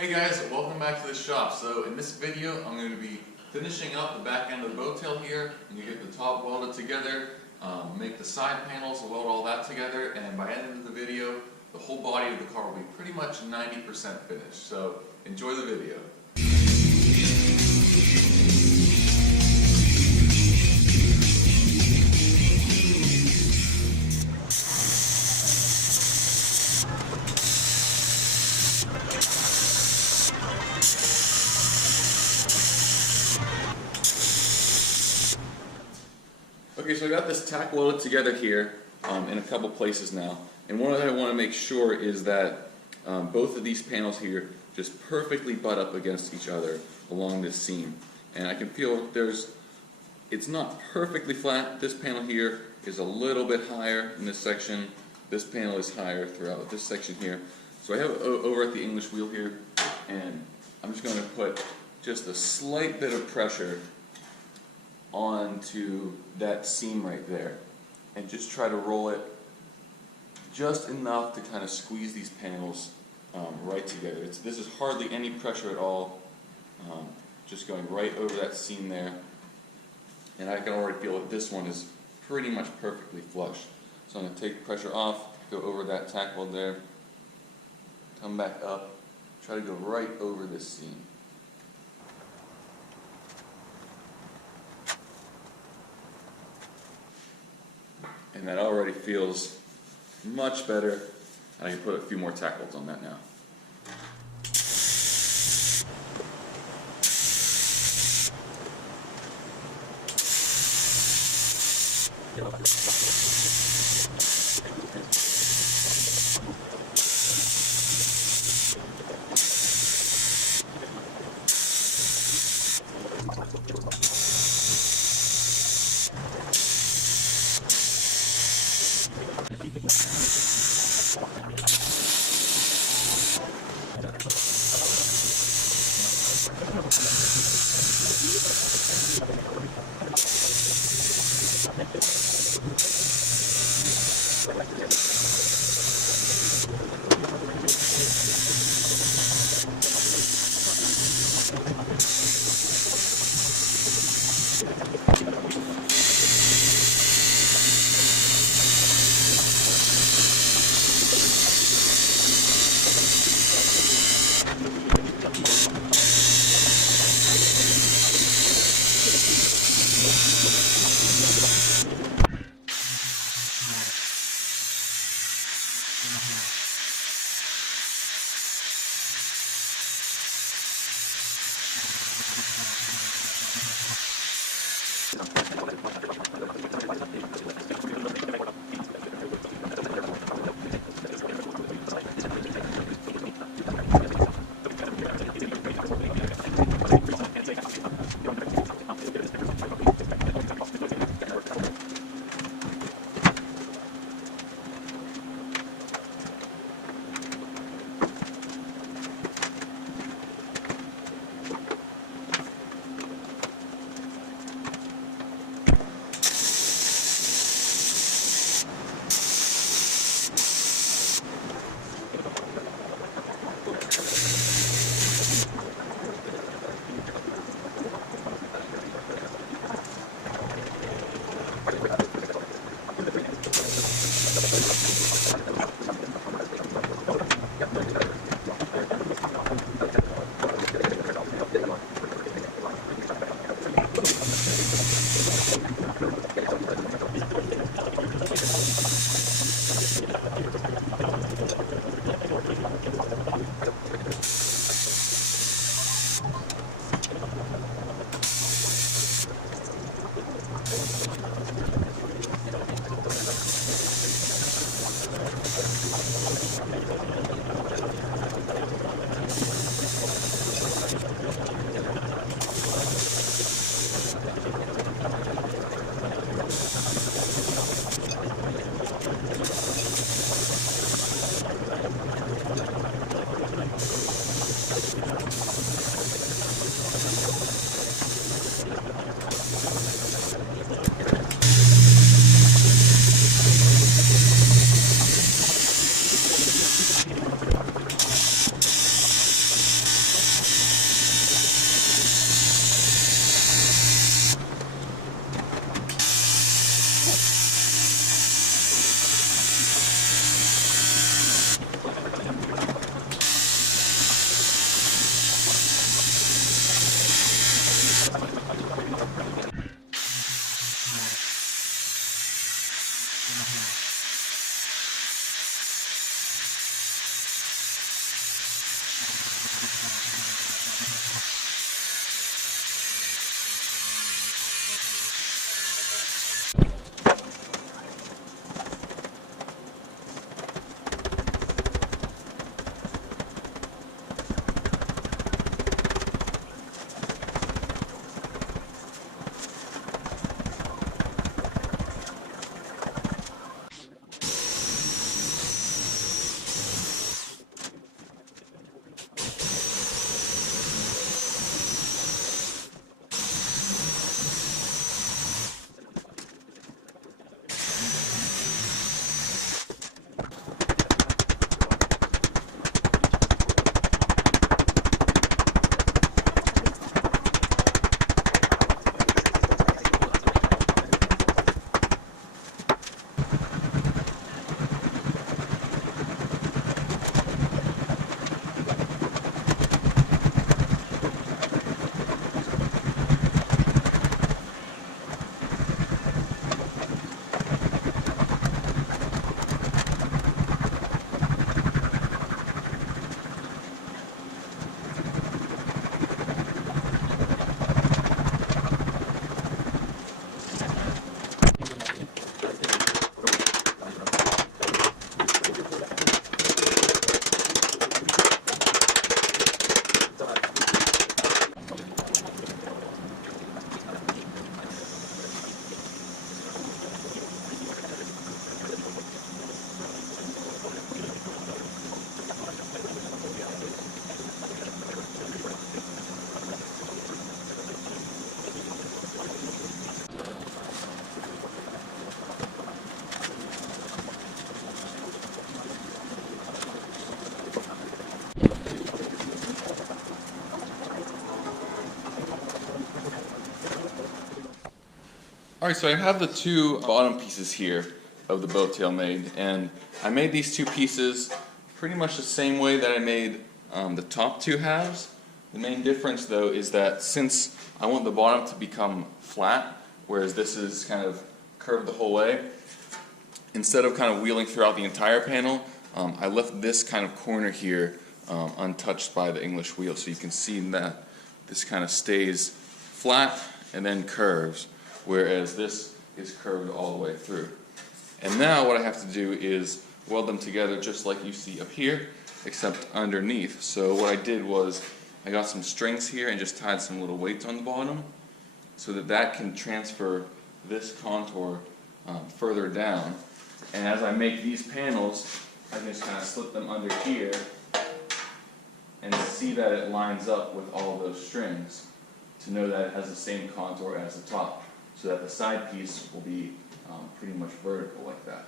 Hey guys, welcome back to the shop. So in this video I'm going to be finishing up the back end of the bow tail here, and you get the top welded together, make the side panels, weld all that together, and by the end of the video the whole body of the car will be pretty much 90% finished. So enjoy the video. Okay, so I got this tack welded together here in a couple places now, and what I want to make sure is that both of these panels here just perfectly butt up against each other along this seam. And I can feel it's not perfectly flat. This panel here is a little bit higher in this section. This panel is higher throughout this section here. So I have it over at the English wheel here, and I'm just going to put just a slight bit of pressure onto that seam right there and just try to roll it just enough to kind of squeeze these panels right together. This is hardly any pressure at all, just going right over that seam there, and I can already feel that this one is pretty much perfectly flush. So I'm going to take the pressure off, go over that tack weld there, come back up, try to go right over this seam. And that already feels much better, and I can put a few more tack welds on that now. Alright, so I have the two bottom pieces here of the boat tail made, and I made these two pieces pretty much the same way that I made the top two halves. The main difference though is that since I want the bottom to become flat, whereas this is kind of curved the whole way, instead of kind of wheeling throughout the entire panel, I left this kind of corner here untouched by the English wheel, so you can see that this kind of stays flat and then curves, whereas this is curved all the way through. And now what I have to do is weld them together just like you see up here, except underneath. So what I did was I got some strings here and just tied some little weights on the bottom so that that can transfer this contour further down. And as I make these panels, I can just kind of slip them under here and see that it lines up with all those strings to know that it has the same contour as the top, so that the side piece will be pretty much vertical like that.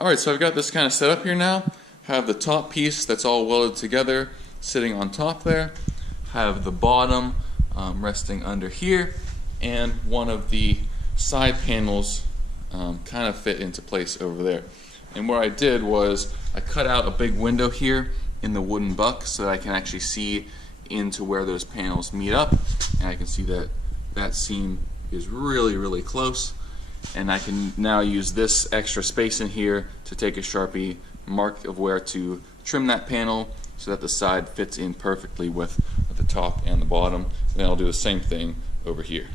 Alright, so I've got this kind of set up here now. Have the top piece that's all welded together sitting on top there. Have the bottom resting under here, and one of the side panels kind of fit into place over there. And what I did was I cut out a big window here in the wooden buck so that I can actually see into where those panels meet up, and I can see that that seam is really, really close. And I can now use this extra space in here to take a Sharpie mark of where to trim that panel so that the side fits in perfectly with the top and the bottom. And then I'll do the same thing over here.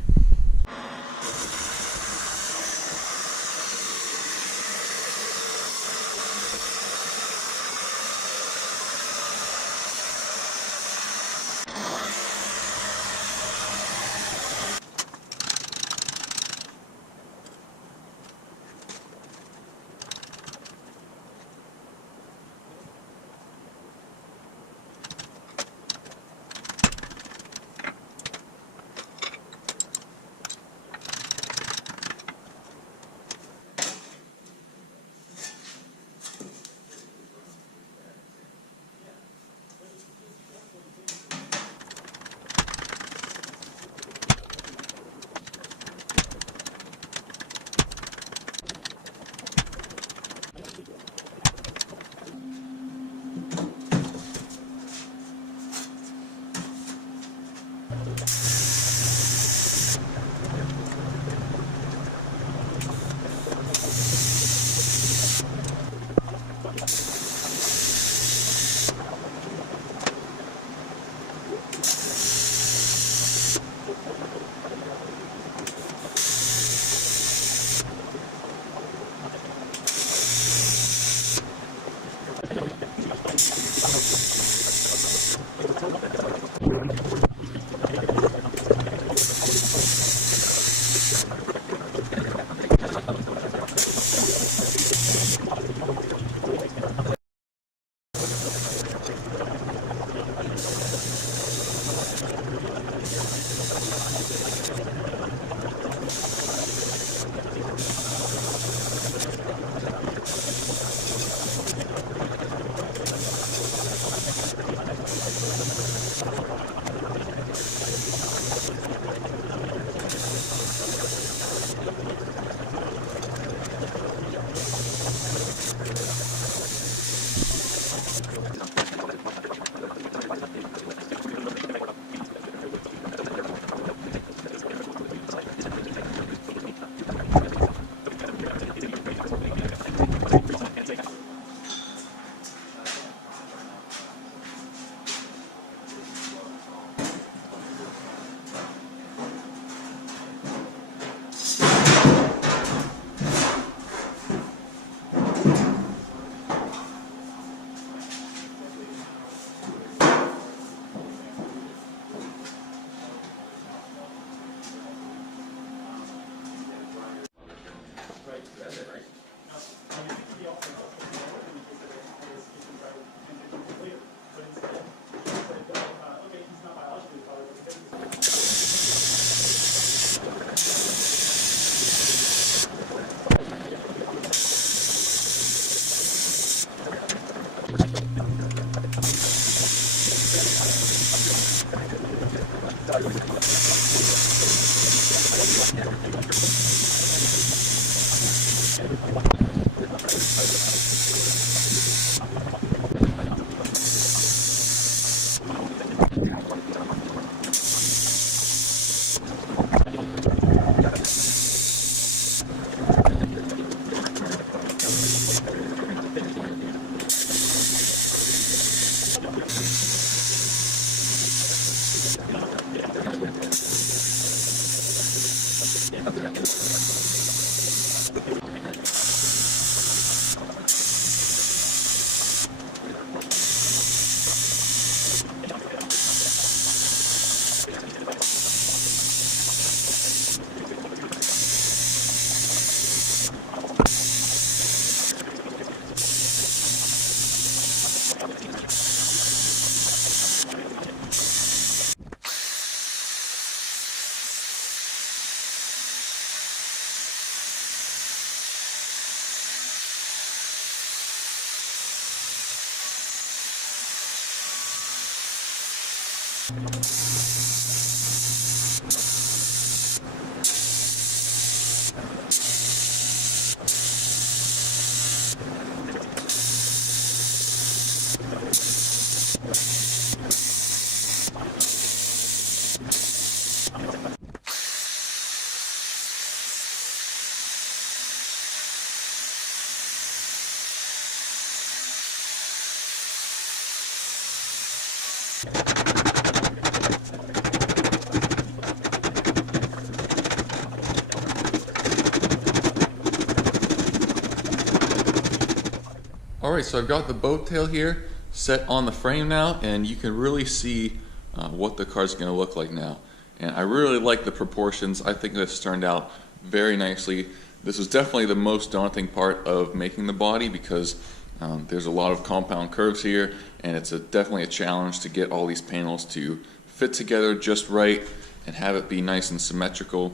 Alright, so I've got the boat tail here set on the frame now, and you can really see what the car's going to look like now. And I really like the proportions. I think this turned out very nicely. This was definitely the most daunting part of making the body because there's a lot of compound curves here, and it's definitely a challenge to get all these panels to fit together just right and have it be nice and symmetrical.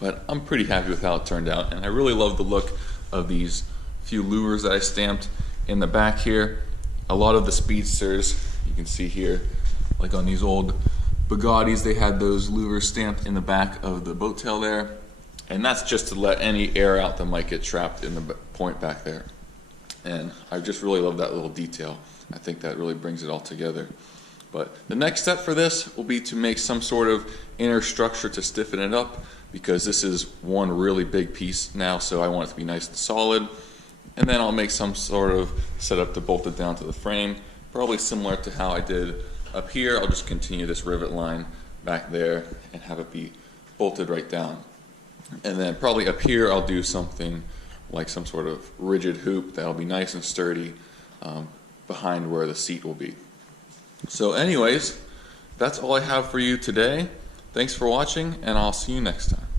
But I'm pretty happy with how it turned out, and I really love the look of these few louvers that I stamped in the back here. A lot of the Speedsters, you can see here, like on these old Bugattis, they had those louvers stamped in the back of the boat tail there, and that's just to let any air out that might get trapped in the point back there. And I just really love that little detail. I think that really brings it all together. But the next step for this will be to make some sort of inner structure to stiffen it up, because this is one really big piece now, so I want it to be nice and solid. And then I'll make some sort of setup to bolt it down to the frame, probably similar to how I did up here I'll just continue this rivet line back there and have it be bolted right down. And then probably up here I'll do something like some sort of rigid hoop that'll be nice and sturdy behind where the seat will be. So anyways, that's all I have for you today. Thanks for watching, and I'll see you next time.